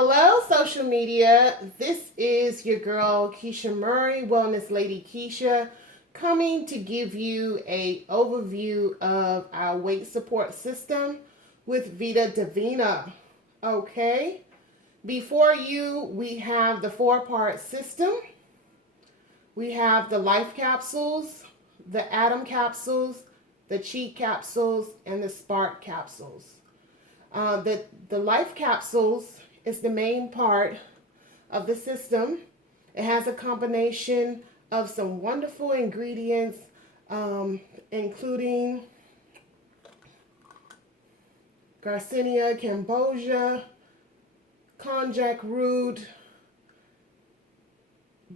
Hello, social media. This is your girl Kesha Murray, Wellness Lady Kesha, coming to give you a overview of our weight support system with Vida Divina. Okay. Before you, we have the four-part system. We have the Life Capsules, the Atom Capsules, the Cheat Capsules, and the Spark Capsules. The Life Capsules is the main part of the system. It has a combination of some wonderful ingredients, including Garcinia cambogia, konjac root,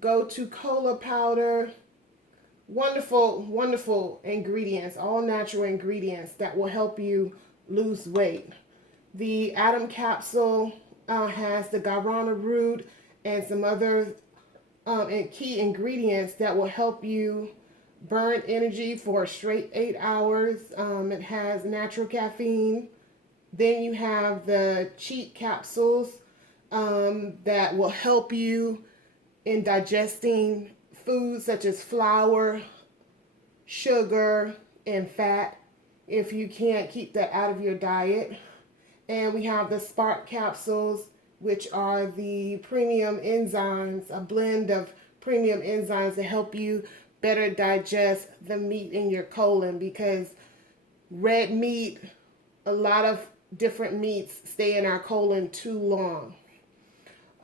gotu kola powder. Wonderful ingredients, all natural ingredients that will help you lose weight. The Atom Capsule has the guarana root and some other key ingredients that will help you burn energy for a straight 8 hours. It has natural caffeine. Then you have the Cheat Capsules that will help you in digesting foods such as flour, sugar, and fat if you can't keep that out of your diet. And we have the Spark Capsules, which are the premium enzymes, a blend of premium enzymes to help you better digest the meat in your colon, because red meat, a lot of different meats stay in our colon too long.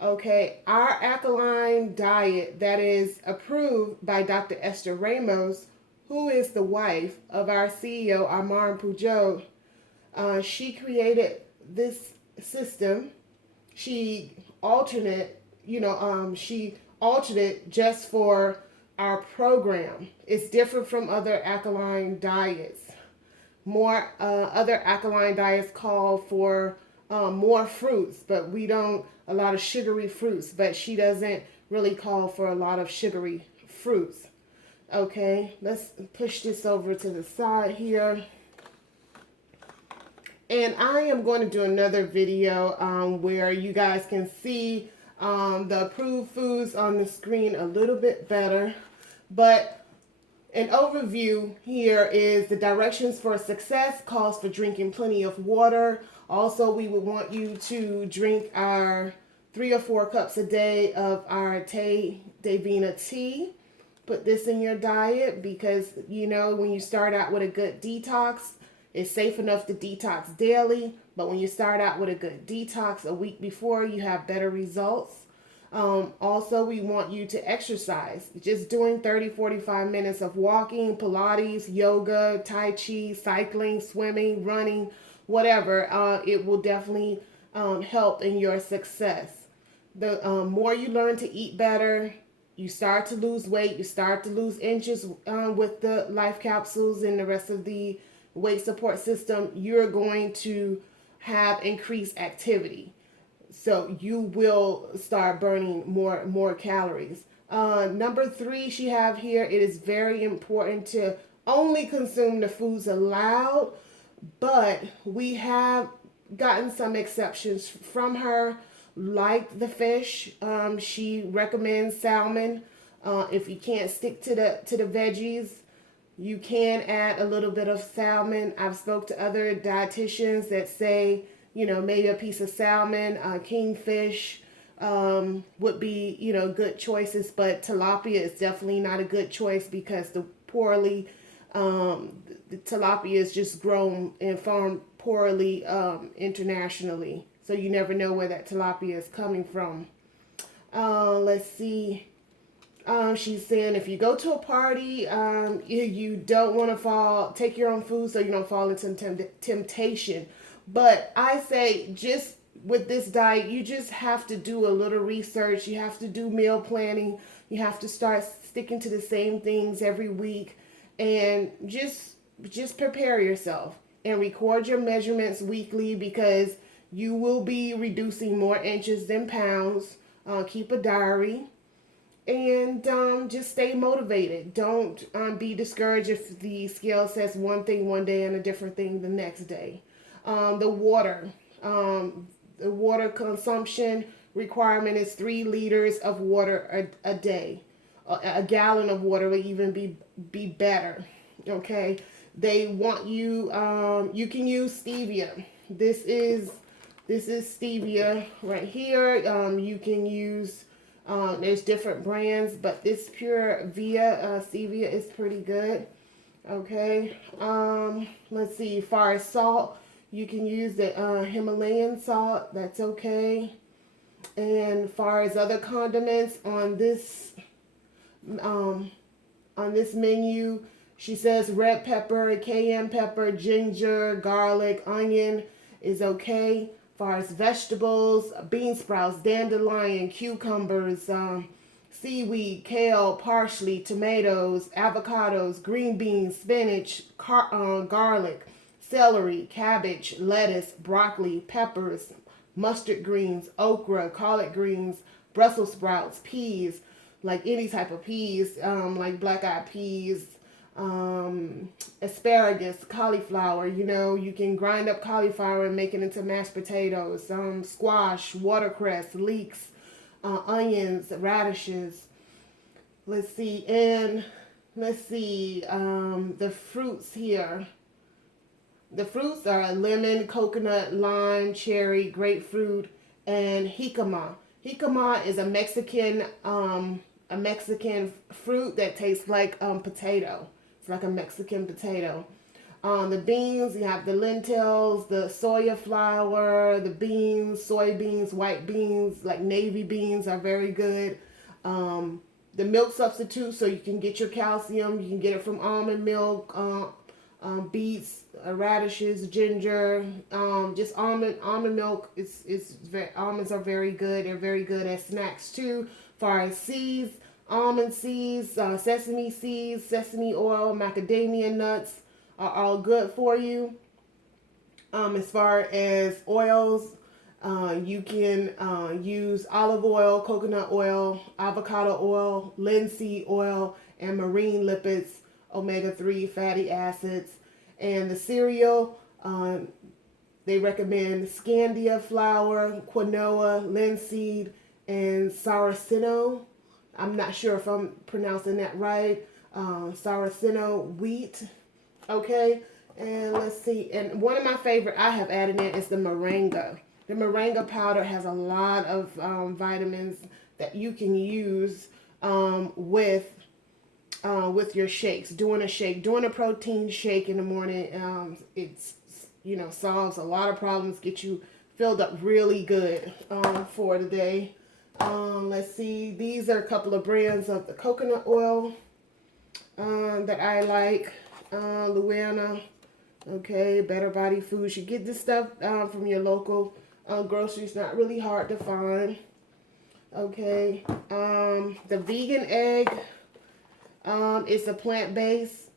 Okay, our alkaline diet that is approved by Dr. Esther Ramos, who is the wife of our CEO, Armand Pujol, she created this system. She altered it just for our program. It's different from other alkaline diets. More other alkaline diets call for more fruits, but we don't a lot of sugary fruits. But she doesn't really call for a lot of sugary fruits. Okay, let's push this over to the side here. And I am going to do another video where you guys can see the approved foods on the screen a little bit better. But an overview here is the directions for success calls for drinking plenty of water. Also, we would want you to drink our 3 or 4 cups a day of our Vida Divina tea. Put this in your diet because, when you start out with a good detox, it's safe enough to detox daily, but when you start out with a good detox a week before, you have better results. Also, we want you to exercise. Just doing 30-45 minutes of walking, Pilates, yoga, Tai Chi, cycling, swimming, running, whatever. It will definitely help in your success. The more you learn to eat better, you start to lose weight, you start to lose inches with the Life Capsules and the rest of the weight support system, you're going to have increased activity. So you will start burning more calories. Number 3 she have here, it is very important to only consume the foods allowed, but we have gotten some exceptions from her, like the fish. She recommends salmon. If you can't stick to the veggies, you can add a little bit of salmon. I've spoke to other dietitians that say, maybe a piece of salmon, kingfish would be, good choices. But tilapia is definitely not a good choice because the tilapia is just grown and farmed poorly internationally. So you never know where that tilapia is coming from. Let's see. She's saying if you go to a party, you don't want to take your own food so you don't fall into temptation. But I say just with this diet, you just have to do a little research. You have to do meal planning. You have to start sticking to the same things every week, and just prepare yourself and record your measurements weekly, because you will be reducing more inches than pounds. Keep a diary. And just stay motivated. Don't be discouraged if the scale says one thing one day and a different thing the next day. The water. The water consumption requirement is 3 liters of water a day. A gallon of water would even be better. Okay, they want you. You can use stevia. This is stevia right here. You can use. There's different brands, but this pure Via stevia is pretty good. Okay. Let's see. Far as salt, you can use the Himalayan salt. That's okay. And far as other condiments on this menu, she says red pepper, cayenne pepper, ginger, garlic, onion is okay. Far as vegetables, bean sprouts, dandelion, cucumbers, seaweed, kale, parsley, tomatoes, avocados, green beans, spinach, garlic, celery, cabbage, lettuce, broccoli, peppers, mustard greens, okra, collard greens, Brussels sprouts, peas, like any type of peas, like black-eyed peas, asparagus, cauliflower. You know, you can grind up cauliflower and make it into mashed potatoes, squash, watercress, leeks, onions, radishes. Let's see, the fruits here. The fruits are lemon, coconut, lime, cherry, grapefruit, and jicama. Jicama is a Mexican fruit that tastes like potato. It's like a Mexican potato. The beans, you have the lentils, the soya flour, the beans, soybeans, white beans, like navy beans are very good. The milk substitute, so you can get your calcium. You can get it from almond milk, beets, radishes, ginger, just almond milk. Almonds are very good. They're very good as snacks too. As far as seeds, almond seeds, sesame seeds, sesame oil, macadamia nuts are all good for you. As far as oils, you can use olive oil, coconut oil, avocado oil, linseed oil, and marine lipids, omega-3 fatty acids. And the cereal, they recommend Scandia flour, quinoa, linseed, and sarraceno. I'm not sure if I'm pronouncing that right. Sarraceno wheat. Okay, and let's see. And one of my favorite I have added in is the moringa. The moringa powder has a lot of vitamins that you can use with your shakes. Doing a protein shake in the morning, it's, you know, solves a lot of problems, get you filled up really good for the day. Let's see, these are a couple of brands of the coconut oil that I like. Luana, okay, Better Body Foods. You get this stuff from your local grocery. It's not really hard to find. Okay, the vegan egg. It's a plant-based.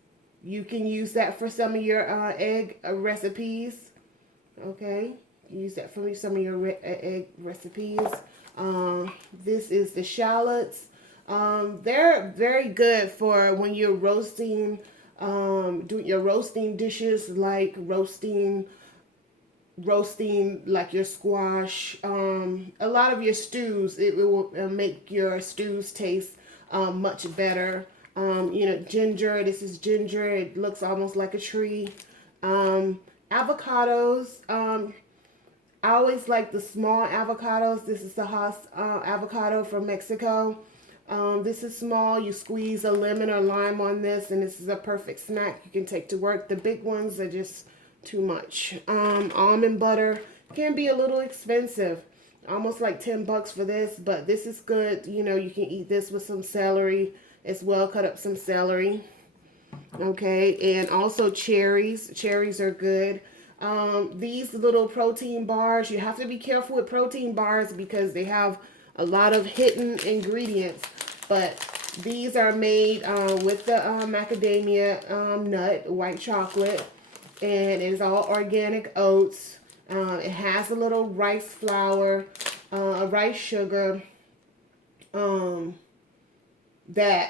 You can use that for some of your egg recipes. Okay, use that for some of your egg recipes. This is the shallots. They're very good for when you're roasting, doing your roasting dishes, like roasting like your squash. A lot of your stews, it will make your stews taste much better. You know, ginger. This is ginger. It looks almost like a tree. Avocados. I always like the small avocados. This is the Haas avocado from Mexico. This is small. You squeeze a lemon or lime on this, and this is a perfect snack you can take to work. The big ones are just too much. Almond butter can be a little expensive. Almost like 10 bucks for this, but this is good. You know, you can eat this with some celery as well. Cut up some celery. Okay, and also cherries. Cherries are good. These little protein bars, you have to be careful with protein bars because they have a lot of hidden ingredients, but these are made with the macadamia nut, white chocolate, and it's all organic oats. It has a little rice flour, rice sugar, that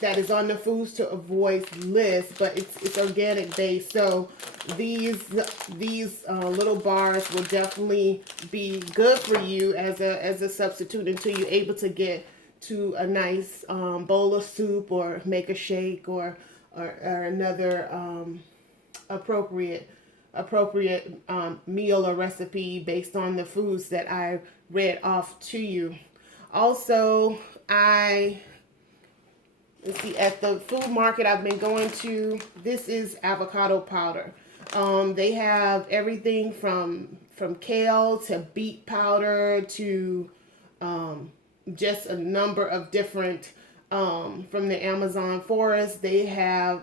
that is on the foods to avoid list, but it's organic based. So these little bars will definitely be good for you as a substitute until you're able to get to a nice bowl of soup or make a shake or another appropriate meal or recipe based on the foods that I read off to you. Also, let's see, at the food market I've been going to, this is avocado powder. They have everything from kale to beet powder to just a number of different, from the Amazon forest. They have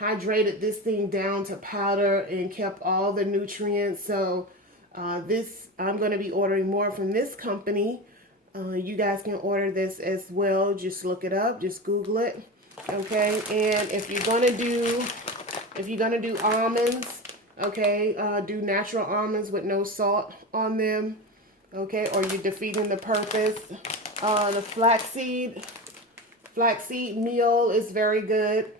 hydrated this thing down to powder and kept all the nutrients. So I'm going to be ordering more from this company. You guys can order this as well. Just look it up. Just Google it. Okay. And if you're gonna do almonds, okay, do natural almonds with no salt on them. Okay, or you're defeating the purpose. The flaxseed meal is very good.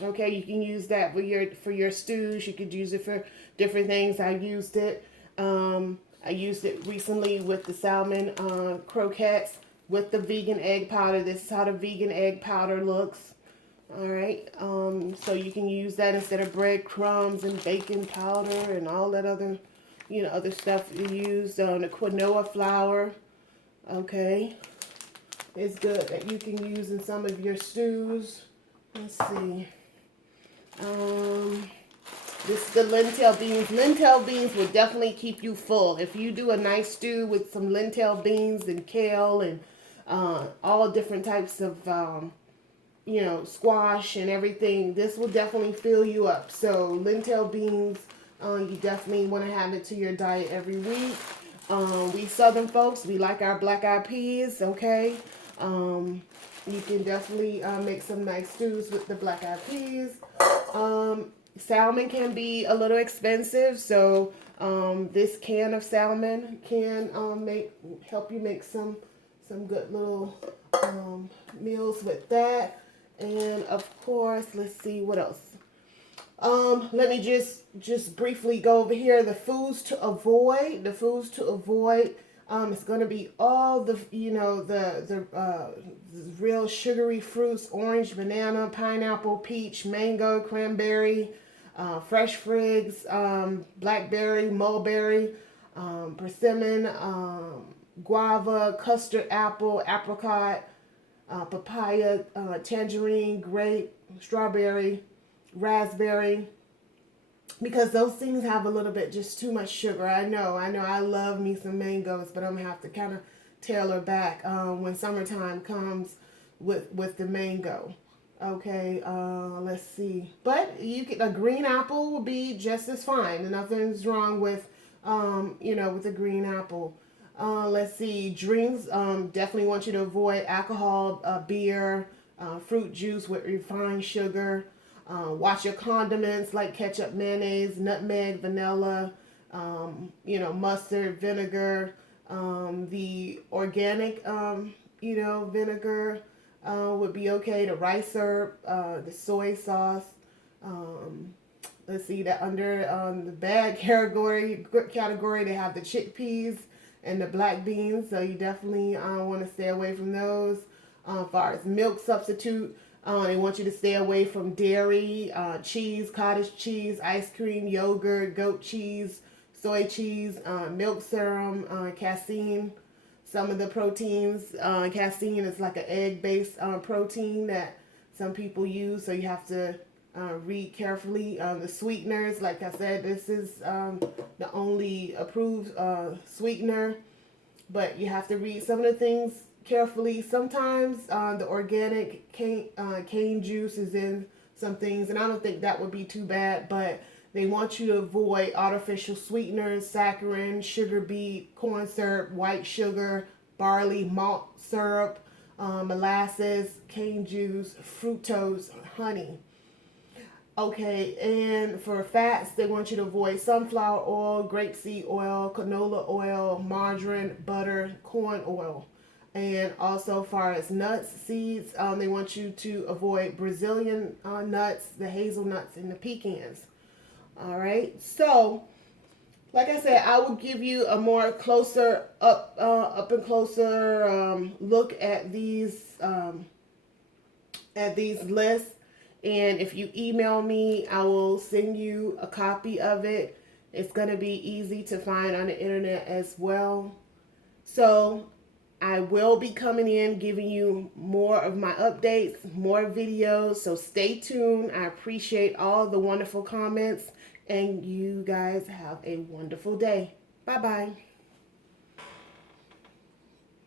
Okay, you can use that for your stews. You could use it for different things. I used it recently with the salmon croquettes with the vegan egg powder. This is how the vegan egg powder looks. All right, so you can use that instead of breadcrumbs and baking powder and all that other, other stuff you use. The quinoa flour, okay, it's good that you can use in some of your stews. Let's see. This is the lentil beans. Lentil beans will definitely keep you full. If you do a nice stew with some lentil beans and kale and all different types of, squash and everything, this will definitely fill you up. So lentil beans, you definitely want to have it to your diet every week. We Southern folks, we like our black eyed peas, okay? You can definitely make some nice stews with the black eyed peas. Salmon can be a little expensive, so this can of salmon can help you make some good little meals with that. And of course, let's see what else. Let me just briefly go over here. The foods to avoid. The foods to avoid. It's going to be all the the real sugary fruits: orange, banana, pineapple, peach, mango, cranberry, fresh figs, blackberry, mulberry, persimmon, guava, custard apple, apricot, papaya, tangerine, grape, strawberry, raspberry. Because those things have a little bit just too much sugar. I know. I love me some mangoes, but I'm going to have to kind of tailor back when summertime comes with the mango. Okay, let's see. But a green apple will be just as fine. Nothing's wrong with, with a green apple. Let's see. Drinks, definitely want you to avoid alcohol, beer, fruit juice with refined sugar. Watch your condiments like ketchup, mayonnaise, nutmeg, vanilla, mustard, vinegar. The organic, vinegar would be okay. The rice syrup, the soy sauce. Let's see that under the bad category, they have the chickpeas and the black beans. So you definitely want to stay away from those. As far as milk substitute, they want you to stay away from dairy, cheese, cottage cheese, ice cream, yogurt, goat cheese, soy cheese, milk serum, casein. Some of the proteins, casein is like an egg-based protein that some people use, so you have to read carefully. The sweeteners, like I said, this is the only approved sweetener, but you have to read some of the things carefully. Sometimes the organic cane juice is in some things, and I don't think that would be too bad, but they want you to avoid artificial sweeteners, saccharin, sugar beet, corn syrup, white sugar, barley, malt syrup, molasses, cane juice, fructose, honey. Okay, and for fats, they want you to avoid sunflower oil, grapeseed oil, canola oil, margarine, butter, corn oil. And also, far as nuts, seeds, they want you to avoid Brazilian nuts, the hazelnuts, and the pecans. All right. So, like I said, I will give you a more closer up and closer look at these lists. And if you email me, I will send you a copy of it. It's going to be easy to find on the internet as well. So I will be coming in giving you more of my updates, more videos. So stay tuned. I appreciate all the wonderful comments. And you guys have a wonderful day. Bye-bye.